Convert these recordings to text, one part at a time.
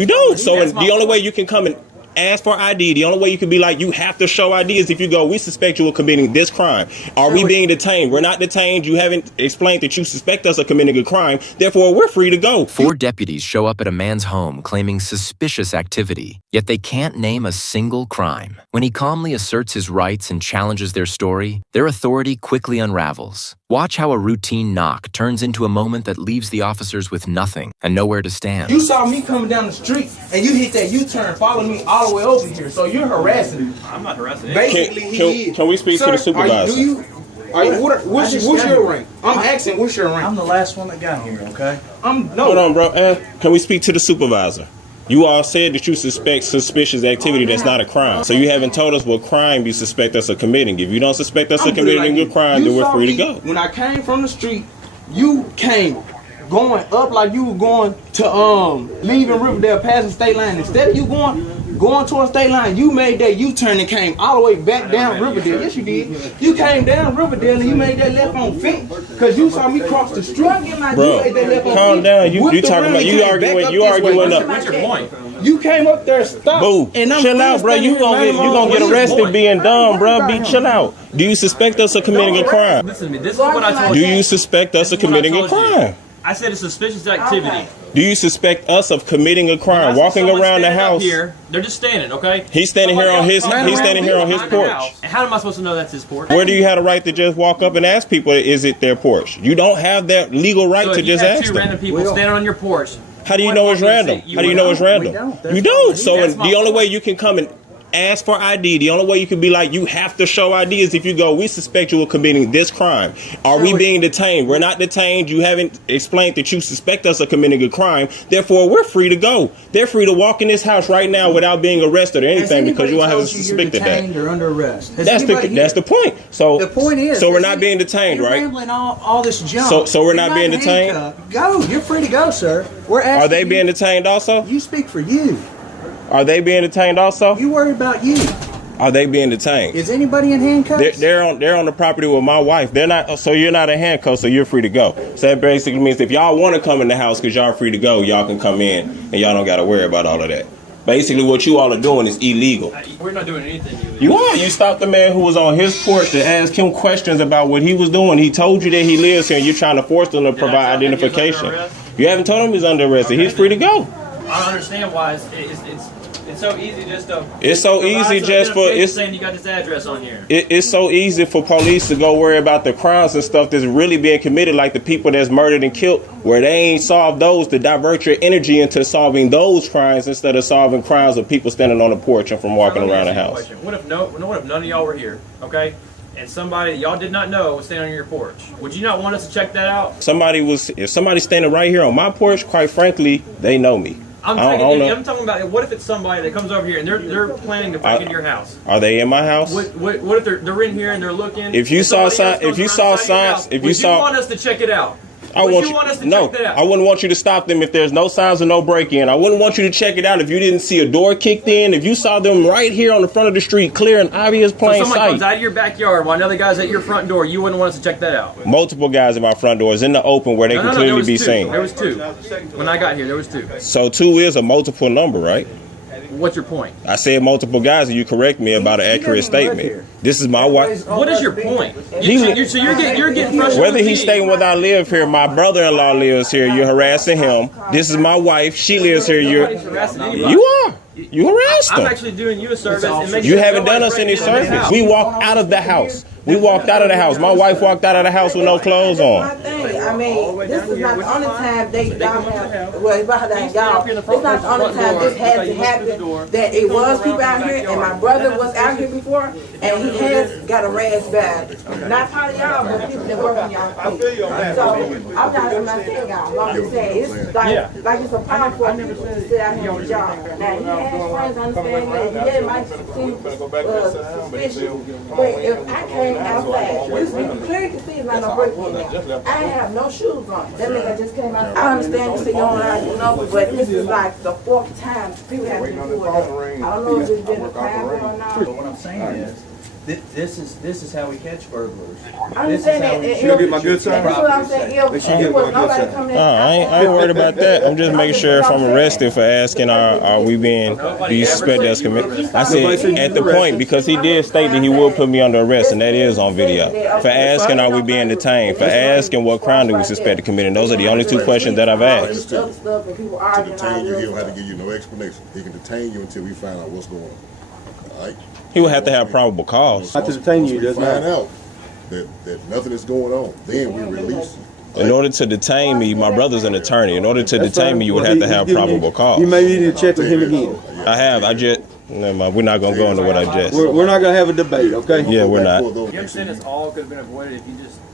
You don't. So the only way you can come and ask for ID, the only way you can be like, you have to show ID is if you go, we suspect you of committing this crime. Are we being detained? We're not detained. You haven't explained that you suspect us of committing a crime. Therefore, we're free to go. 4 deputies show up at a man's home claiming suspicious activity, yet they can't name a single crime. When he calmly asserts his rights and challenges their story, their authority quickly unravels. Watch how a routine knock turns into a moment that leaves the officers with nothing and nowhere to stand. You saw me coming down the street and you hit that U-turn, follow me all the way over here. So you're harassing me. I'm not harassing you. Basically, can we speak to the supervisor? What's your rank? I'm asking, what's your rank? I'm the last one that got here, okay? Hold on, bro. Can we speak to the supervisor? You all said that you suspect suspicious activity that's not a crime. So you haven't told us what crime you suspect us of committing. If you don't suspect us of committing a crime, then we're free to go. When I came from the street, you came going up like you were going to leaving Riverdale, passing state line. Instead of you going towards state line, you made that U-turn and came all the way back down Riverdale. Yes, you did. You came down Riverdale and you made that left on Finch because you saw me cross the street. Bro, calm down. You talking about you arguing up. What's your point? You came up there, stopped. Boo, and I'm chill out, bro. You gonna get arrested being dumb, bro. Chill out. Do you suspect us of committing a crime? Listen to me. This is what I told you. Do you suspect us of committing a crime? I said it's suspicious activity. Do you suspect us of committing a crime? Walking around the house. Here, they're just standing, okay? He's standing here on his. He's standing here on his porch. And how am I supposed to know that's his porch? Where do you have the right to just walk up and ask people, is it their porch? You don't have that legal right to just ask them. So if you have 2 random people standing on your porch. How do you know it's random? How do you know it's random? You don't. So the only way you can come and ask for ID, the only way you can be like, you have to show ID is if you go, we suspect you of committing this crime. Are we being detained? We're not detained. You haven't explained that you suspect us of committing a crime. Therefore, we're free to go. They're free to walk in this house right now without being arrested or anything because you won't have suspected that. Or under arrest? That's the point. So the point is, so we're not being detained, right? Rambling all this junk. So we're not being detained. Go. You're free to go, sir. We're asking. Are they being detained also? You speak for you. Are they being detained also? You worry about you. Are they being detained? Is anybody in handcuffs? They're on the property with my wife. They're not. So you're not in handcuffs. So you're free to go. So that basically means if y'all want to come in the house because y'all free to go, y'all can come in and y'all don't got to worry about all of that. Basically, what you all are doing is illegal. We're not doing anything illegal. You are. You stopped the man who was on his porch to ask him questions about what he was doing. He told you that he lives here, and you're trying to force him to provide identification. You haven't told him he's under arrest. He's free to go. I don't understand why it's so easy just to. It's so easy just for it's saying you got this address on here. It's so easy for police to go worry about the crimes and stuff that's really being committed, like the people that's murdered and killed, where they ain't solved those, to divert your energy into solving those crimes instead of solving crimes of people standing on the porch and from walking around the house. What if none of y'all were here, okay? And somebody that y'all did not know was standing on your porch. Would you not want us to check that out? If somebody's standing right here on my porch, quite frankly, they know me. I'm talking about what if it's somebody that comes over here and they're planning to break into your house? Are they in my house? What if they're in here and they're looking? If you saw signs, would you want us to check it out? I wouldn't want you to stop them if there's no signs of no break-in. I wouldn't want you to check it out if you didn't see a door kicked in. If you saw them right here on the front of the street, clear and obvious, plain sight. So someone comes out of your backyard while another guy's at your front door. You wouldn't want us to check that out. Multiple guys at my front doors in the open where they can clearly be seen. There was 2. When I got here, there was 2. So 2 is a multiple number, right? What's your point? I said multiple guys, and you correct me about an accurate statement. This is my wife. What is your point? So you're getting frustrated. Whether he's staying where I live here, my brother-in-law lives here. You're harassing him. This is my wife. She lives here. You are. You harassed him. I'm actually doing you a service. You haven't done us any service. We walked out of the house. We walked out of the house. My wife walked out of the house with no clothes on. I mean, this is not the only time y'all have. Well, it's not the only time this has to happen. That it was people out here, and my brother was out here before, and he has got a rash bag. Not part of y'all, but people that work on y'all. So I'm not saying y'all. I'm just saying it's like it's a powerful people to sit out here with y'all. Now he has friends understand that. Yeah, it might seem suspicious, but if I came outside, you clearly can see it's not no break-in now. I have no shoes on. That means I just came out. I understand you say you don't know, but this is like the 4th time people have been doing that. I don't know if it's been a crime or not. But what I'm saying is, This is how we catch burglars. I understand that. Should I get my good side? That's what I'm saying. If was nobody coming in. I ain't worried about that. I'm just making sure if I'm arrested for asking, are we being, do you suspect us committed? I said at the point, because he did state that he will put me under arrest, and that is on video. For asking, are we being detained? For asking, what crime do we suspect of committing? Those are the only two questions that I've asked. To detain you, he don't have to give you no explanation. He can detain you until we find out what's going on. All right? He would have to have probable cause. Not to detain you, Once we doesn't find matter. out that nothing is going on, then we release you. In order to detain me, my brother's an attorney. In order to detain me, you would have to have probable cause. You may need to check with him again. I have. Never mind. We're not going to go into what I just. We're not going to have a debate, okay? Yeah, we're not. You understand this all could have been avoided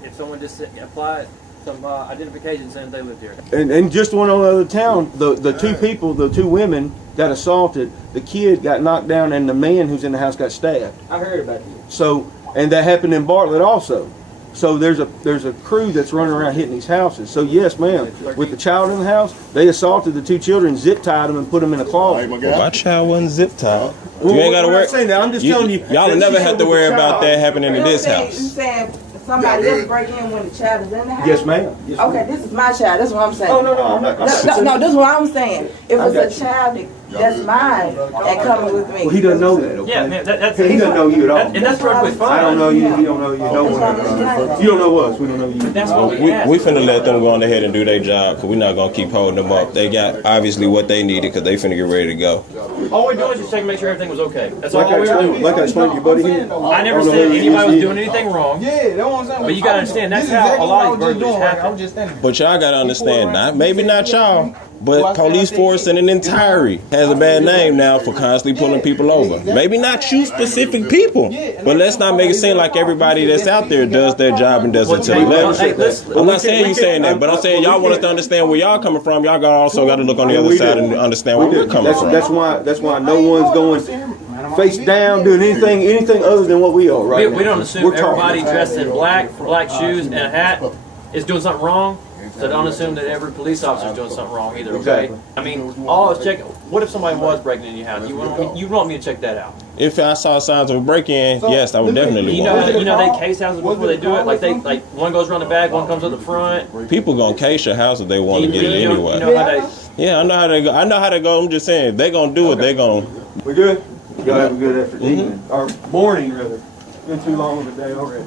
if someone just applied some identification saying they lived here. And just one other town, the two people, the two women got assaulted, the kid got knocked down, and the man who's in the house got stabbed. I heard about this. So, and that happened in Bartlett also. So there's a crew that's running around hitting these houses. So yes, ma'am, with the child in the house, they assaulted the two children, zip tied them, and put them in a closet. Well, my child wasn't zip tied. Well, You ain't got to I'm worry. not saying that. I'm just telling you. Y'all will never have to worry about that happening in this You house. saying somebody else break in when the child is in the house? Yes, ma'am. Yes, ma'am. Okay, this is my child. That's what I'm saying. Oh no, I'm not. No, this is what I'm saying. If it's a child that's mine and coming with me. Well, he doesn't know that. Okay? Yeah, man, that's He doesn't know you at all. and that's perfectly fine. I don't know you. You don't know you. No one. You don't know us. We don't know you. That's what we asked. We finna let them go on ahead and do their job, because we're not going to keep holding them up. They got obviously what they needed, because they finna get ready to go. All we're doing is just checking to make sure everything was okay. That's all Like I we were doing. explained to you, buddy. I never said anybody was doing anything wrong. Yeah, that's what I'm saying. But you gotta understand, that's how a lot of these burglaries happen. But y'all got to understand, maybe not y'all, but police force in an entirety has a bad name now for constantly pulling people over. Maybe not you specific people, but let's not make it seem like everybody that's out there does their job and does it to the level. I'm not saying you saying that, but I'm saying y'all want us to understand where y'all coming from. Y'all also got to look on the other side and understand where we're coming from. That's why no one's going face down doing anything other than what we are right now. We don't assume everybody dressed in black shoes and a hat is doing something wrong. So don't assume that every police officer is doing something wrong either, okay? Exactly. I mean, all is check. What if somebody was breaking into your house? You want me to check that out? If I saw signs of a break-in, yes, I would definitely want it. You know they case houses before they do it? Like one goes around the back, one comes up the front. People gonna case your house if they want to get it anyway. You know how they... Yeah, I know how they go. I know how they go. I'm just saying, they gonna do it. They gonna. We good? You gotta have a good effort. Or morning, rather. It's been too long of a day already.